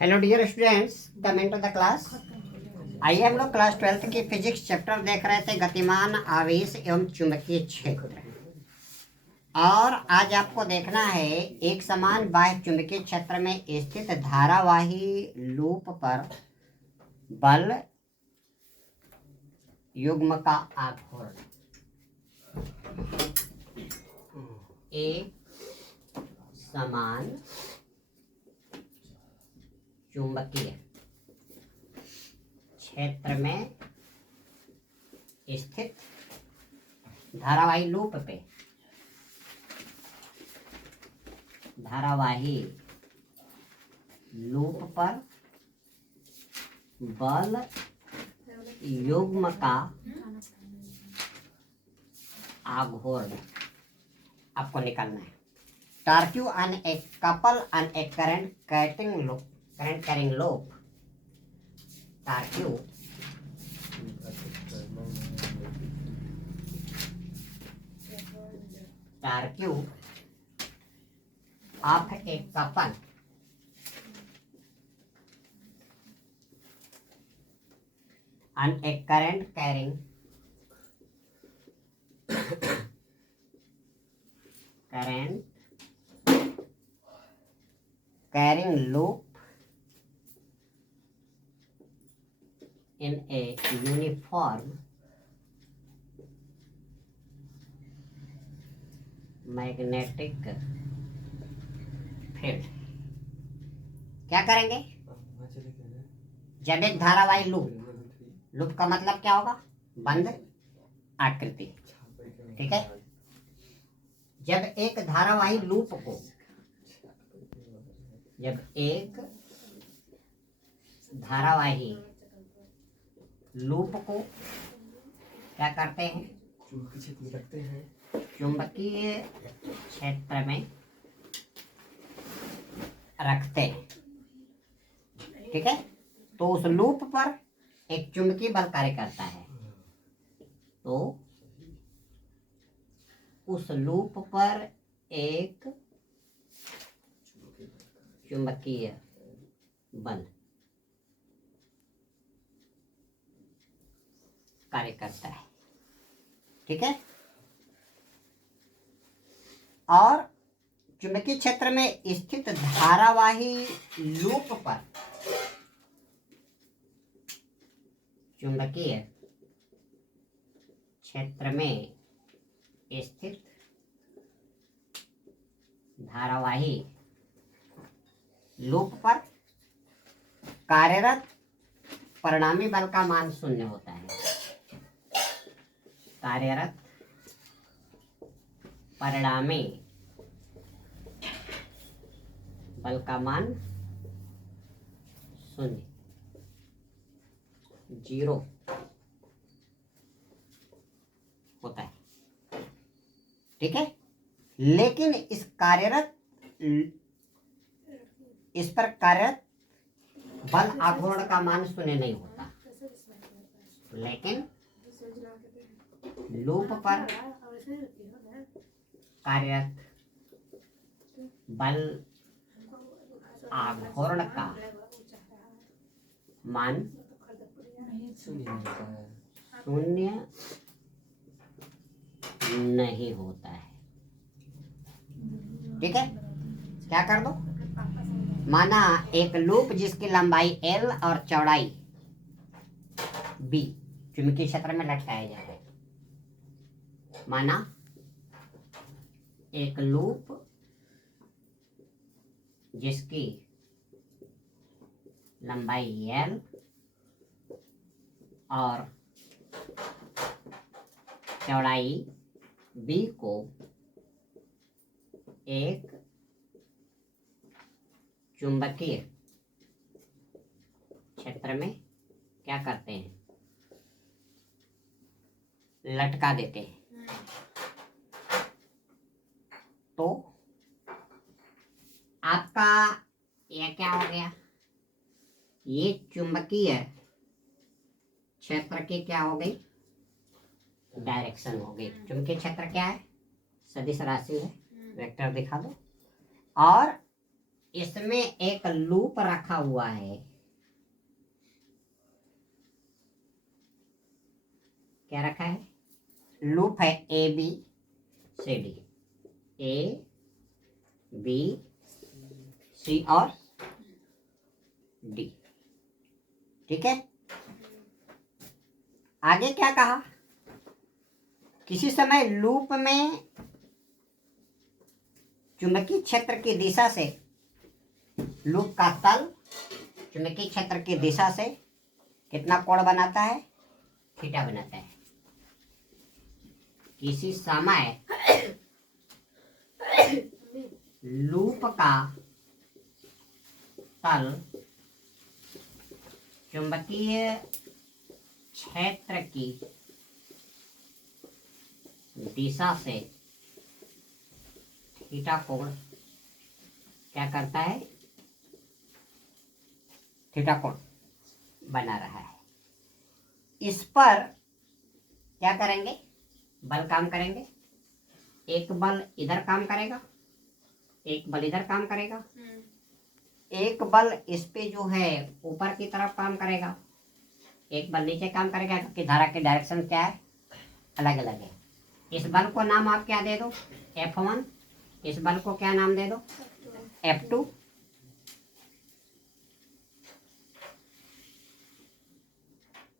Hello dear students, coming to the class. आइए हम लोग क्लास 12th की फिजिक्स चैप्टर देख रहे थे, गतिमान आवेश एवं चुंबकीय क्षेत्र। और आज आपको देखना है एक समान बाह्य चुंबकीय क्षेत्र में स्थित धारावाही लूप पर बल युग्म का आघूर्ण। एक समान चुंबकीय क्षेत्र में स्थित धारावाही लूप पे धारावाही लूप पर बल युग्म का आघूर्ण आपको निकालना है। Torque on a couple on a current carrying loop. Torque of a couple on a current carrying loop in a uniform magnetic field। क्या करेंगे? जब एक धारावाही लूप का मतलब क्या होगा? बंद आकृति, ठीक है। जब एक धारावाही लूप को क्या करते हैं? चुंबकीय क्षेत्र में रखते हैं, ठीक है। तो उस लूप पर एक चुंबकीय बल कार्य करता है। तो उस लूप पर एक चुंबकीय बल कार्य करता है, ठीक है। और चुंबकीय क्षेत्र में स्थित धारावाही लूप पर चुंबकीय क्षेत्र में स्थित धारावाही लूप पर कार्यरत परिणामी बल का मान 0 होता है। कार्यरत परिणामी बल का मान 0 होता है, ठीक है। लेकिन इस पर कार्यरत बल आघूर्ण का मान 0 नहीं होता। लेकिन लूप पर कार्यरत बल आघूर्ण का मान 0 नहीं होता है, ठीक है। क्या कर दो? माना एक लूप जिसकी लंबाई L और चौड़ाई B चुंबकीय क्षेत्र में लटकाया जाए। माना एक लूप जिसकी लंबाई L और चौड़ाई B को एक चुंबकीय क्षेत्र में क्या करते हैं? लटका देते हैं। तो आपका यह क्या हो गया? ये चुंबकीय क्षेत्र की क्या हो गई? डायरेक्शन हो गई। चुंबकीय क्षेत्र क्या है? सदिश राशि है, वेक्टर दिखा दो। और इसमें एक लूप रखा हुआ है। क्या रखा है? लूप है A B C D, A B C और डी। ठीक है, आगे क्या कहा? किसी समय लूप में चुंबकीय क्षेत्र की दिशा से, लूप का तल चुंबकीय क्षेत्र की दिशा से कितना कोण बनाता है? थीटा बनाता है। किसी समय लूप का तल चुंबकीय क्षेत्र की दिशा से थीटा कोण क्या करता है? थीटा कोण बना रहा है। इस पर क्या करेंगे? बल काम करेंगे। एक बल इधर काम करेगा, एक बल इधर काम करेगा। एक बल इस पे जो है ऊपर की तरफ काम करेगा, एक बल नीचे काम करेगा, क्योंकि धारा की डायरेक्शन क्या है? अलग अलग है। इस बल को नाम आप क्या दे दो? F1। इस बल को क्या नाम दे दो? F2।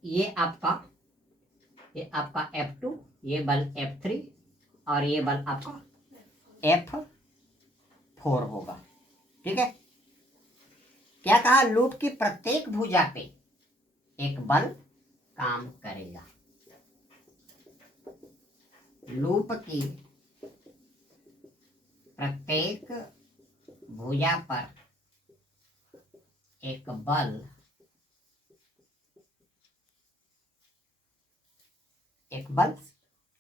ये आपका F2, ये बल F3 और ये बल आपका F4 होगा। ठीक है, क्या कहा? लूप की प्रत्येक भुजा पे एक बल काम करेगा। लूप की प्रत्येक भुजा पर एक बल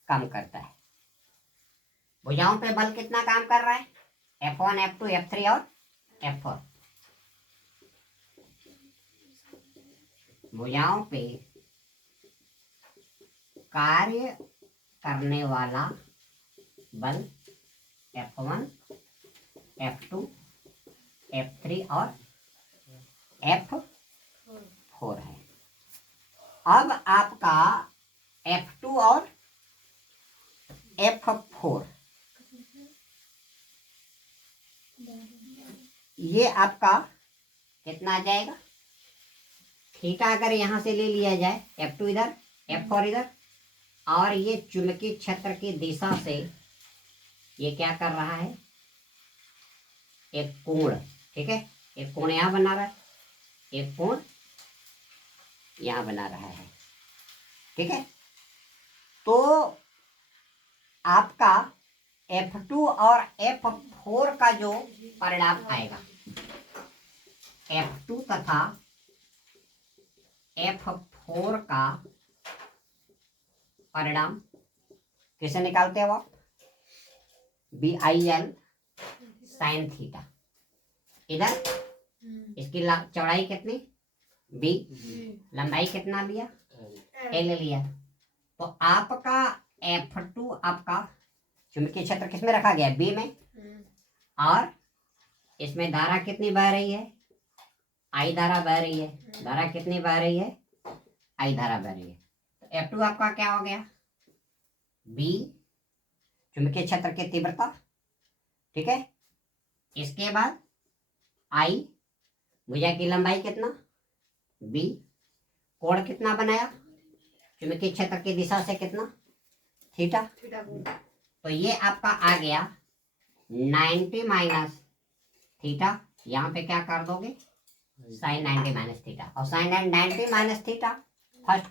काम करता है। भुजाओं पे बल कितना काम कर रहा है? F1, F2, F3 और F4। भुजाओं पे कार्य करने वाला बल F1, F2, F3 और F4 है। अब आपका F2 और F4 ये आपका कितना आ जाएगा? थीटा अगर यहां से ले लिया जाए, F2 इधर, F4 इधर, और ये चुंबकीय क्षेत्र की दिशा से ये क्या कर रहा है? एक कोण। ठीक है, एक कोण यहां बना रहा है, एक कोण यहां बना रहा है। ठीक है, तो आपका F2 और F4 का जो परिणाम आएगा, F2 तथा F4 का परिणाम कैसे निकालते हो आप? BIL sine theta. इधर इसकी चौड़ाई कितनी? B। लंबाई कितना लिया? L लिया। तो आपका F2 आपका चुंबकीय क्षेत्र किसमें रखा गया? B में। और इसमें धारा कितनी बह रही है? I धारा बह रही है। धारा कितनी बह रही है? I धारा बह रही है। तो F2 आपका क्या हो गया? B चुंबकीय क्षेत्र की तीव्रता। ठीक है, इसके बाद I भुजा की लंबाई कितना? B। कोण कितना बनाया? चुंबकीय क्षेत्र की दिशा से कितना? थीटा। तो ये आपका आ गया 90 माइनस थीटा। यहाँ पे क्या कर दोगे? Sine 90 minus theta. और sine 90 minus theta first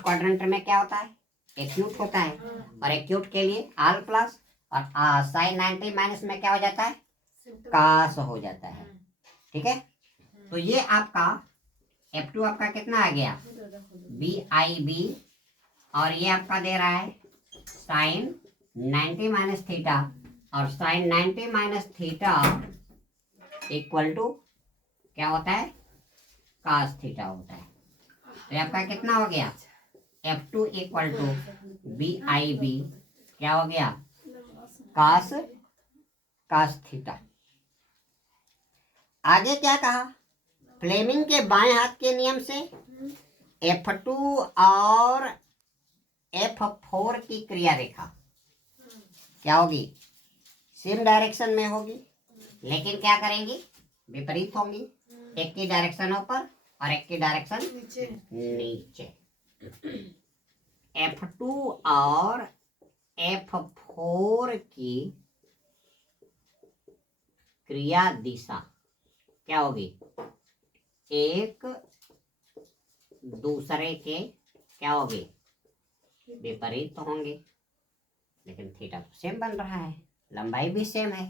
quadrant में क्या होता है? एक्यूट होता है। और एक्यूट के लिए आल प्लस, और साइन 90 माइनस में क्या हो जाता है? कास हो जाता है। ठीक है, तो ये आपका F2 आपका कितना आ गया? BIB। और ये आपका दे रहा है साइन 90 माइनस थीटा। और sine 90 minus theta equal to क्या होता है? कास थीटा होता है। तो आपका कितना हो गया? F2 इक्वल टू BIB क्या हो गया? Cos theta. आगे क्या कहा, फ्लेमिंग के बाएं हाथ के नियम से F2 और F4 की क्रिया रेखा क्या होगी, सेम डायरेक्शन में होगी, लेकिन क्या करेंगी, विपरीत होंगी। एक की डायरेक्शन ऊपर और एक की डायरेक्शन नीचे। F2 और F4 की क्रिया दिशा क्या होगी, एक दूसरे के क्या होगी, विपरीत तो होंगे, लेकिन थीटा तो सेम बन रहा है, लंबाई भी सेम है,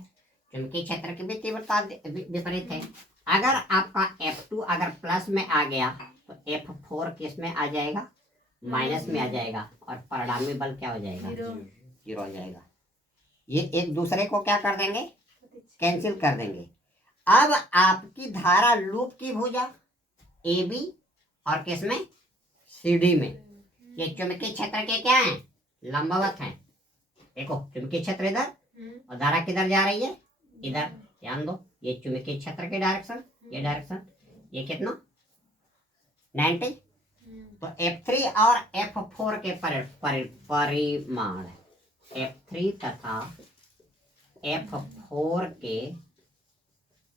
चुंबकीय क्षेत्र की भी तीव्रता विपरीत है। अगर आपका F2 अगर प्लस में आ गया तो F4 किस में आ जाएगा, माइनस में आ जाएगा, और परिणामी बल क्या हो जाएगा, जीरो हो जाएगा। ये एक दूसरे को क्या कर देंगे, कैंसिल कर देंगे। अब आपकी धारा लूप की भुजा AB और किस में, CD में, ये चुंबकीय क्षेत्र के क्या हैं, लंबवत हैं। देखो चुंबकीय क्षेत्र इधर और धारा किधर जा रही है, इधर। ध्यान दो, ये चुंबकीय क्षेत्र के डायरेक्शन, ये डायरेक्शन, ये कितना 90। तो F3 और F4 के परिमाण, F3 तथा F4 के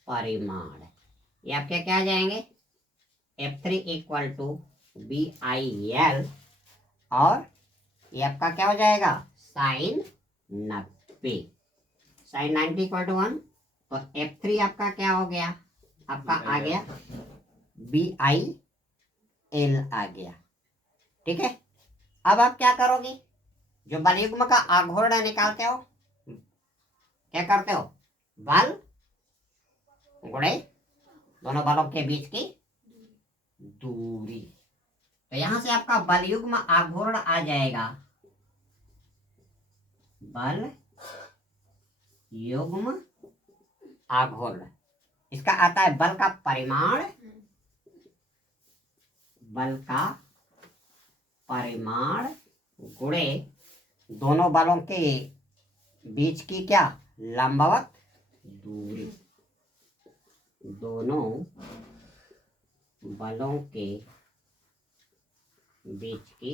परिमाण ये आपके क्या आ जाएंगे, F3 इक्वल टू BIL और ये आपका क्या हो जाएगा, साइन 90, साइन 90 इक्वल टू 1। तो F3 आपका क्या हो गया, आपका आ गया BIL आ गया। ठीक है, अब आप क्या करोगे, जो बलयुग्म का आघूर्ण निकालते हो, क्या करते हो, बल गुणे दोनों बलों के बीच की दूरी। तो यहां से आपका बलयुग्म आघूर्ण आ जाएगा, बल युग्म आघूर्ण। इसका आता है बल का परिमाण, बल का परिमाण गुणे दोनों बलों के बीच की क्या, लंबवत दूरी। दोनों बलों के बीच की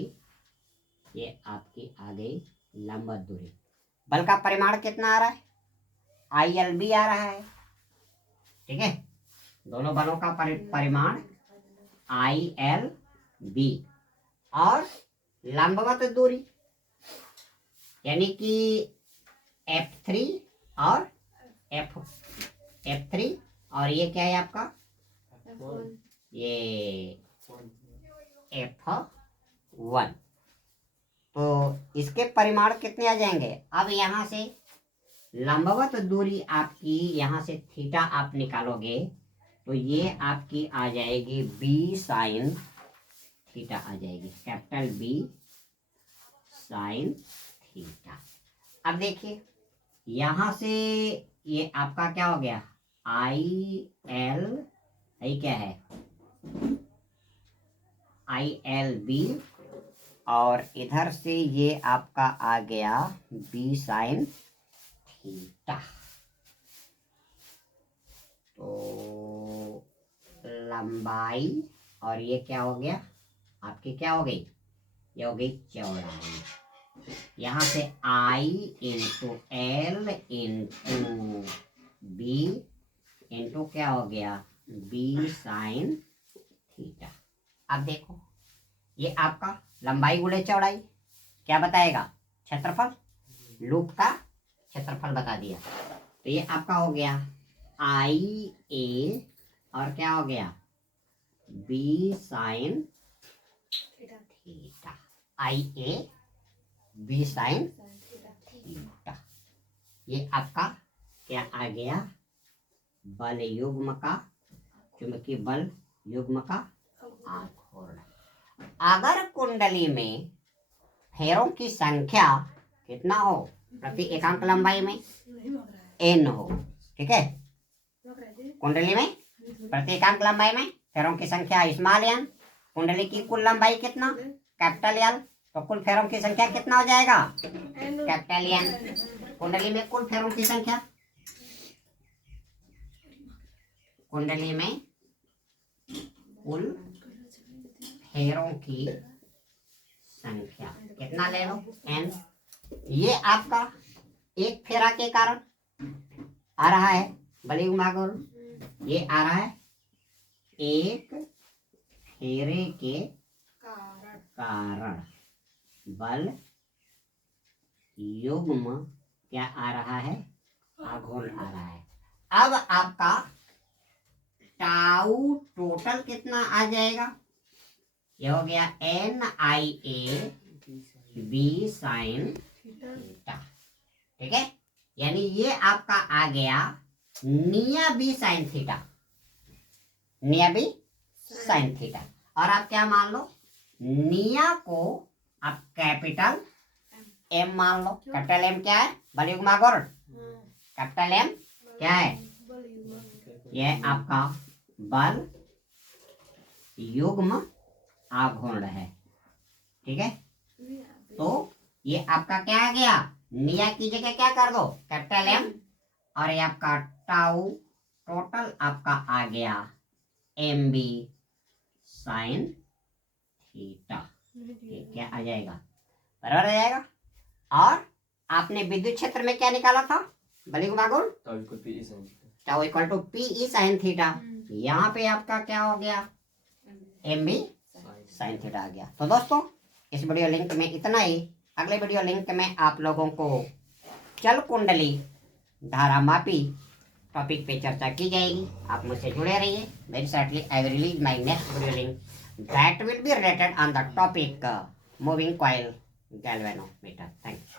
ये आपकी आ गई लंबवत दूरी। बल का परिमाण कितना आ रहा है, ILB आ रहा है। ठीक है, दोनों बलों का परिमाण ILB और लंबवत दूरी यानी कि F3 और F3 और ये क्या है आपका, ये F1। तो इसके परिमाण कितने आ जाएंगे। अब यहाँ से लंबवत दूरी आपकी, यहाँ से थीटा आप निकालोगे तो ये आपकी आ जाएगी B साइन थीटा आ जाएगी, कैपिटल B साइन थीटा। अब देखिए यहाँ से ये आपका क्या हो गया, IL है, क्या है ILB, और इधर से ये आपका आ गया B साइन थीटा। तो लंबाई और ये क्या हो गया आपकी, क्या हो गई, ये हो गई चौड़ाई। यहाँ से I into L into B into क्या हो गया B साइन थीटा। अब देखो ये आपका लंबाई गुणे चौड़ाई क्या बताएगा, क्षेत्रफल, लूप का क्षेत्रफल बता दिया। तो ये आपका हो गया IA और क्या हो गया B sine theta, IA B sine theta. ये आपका क्या आ गया, बल युग्म का, चुंबकीय बल युग्म का आघूर्ण। अगर कुंडली में फेरों की संख्या कितना हो प्रति एकांक लंबाई में, N हो, ठीक है, कुंडली में प्रति एकांक लंबाई में फेरों की संख्या स्मॉल n, कुंडली की कुल लंबाई कितना, कैपिटल L, तो कुल फेरों की संख्या कितना हो जाएगा, कैपिटल N। कुंडली में कुल फेरों की संख्या, कुंडली में कुल फेरों की संख्या कितना ले लो n। ये आपका एक फेरा के कारण आ रहा है बली उमागुर, ये आ रहा है एक फेरे के कारण बल युग्म क्या आ रहा है, आघूर्ण आ रहा है। अब आपका टाउ टोटल कितना आ जाएगा, ये हो गया NIA B sin थीटा, ठीक है। यानी ये आपका आ गया निया B sin थीटा, निया B sin थीटा। और आप क्या मान लो, निया को आप कैपिटल M मान लो। कैपिटल M क्या है, बलयुग्मागुण। कैपिटल M क्या है, यह आपका बल युग्म आघूर्ण है, ठीक है। तो ये आपका क्या आ गया, निया की जगह क्या कर दो कैपिटल M, और ये आपका टाउ टोटल आपका आ गया MB साइन थीटा, ये क्या आ जाएगा, बराबर आ जाएगा। और आपने विद्युत क्षेत्र में क्या निकाला था बलयुग्मागुण, tau equal to PE sine theta. यहाँ पे आपका क्या हो गया, MB साइन थीटा आ गया। तो दोस्तों इस वीडियो लिंक में इतना ही। अगले वीडियो लिंक में आप लोगों को चल कुंडली धारामापी टॉपिक पे चर्चा की जाएगी। आप मुझसे जुड़े रहिए। Very shortly I will release my next video link that will be related on the topic moving coil galvanometer. Thank you.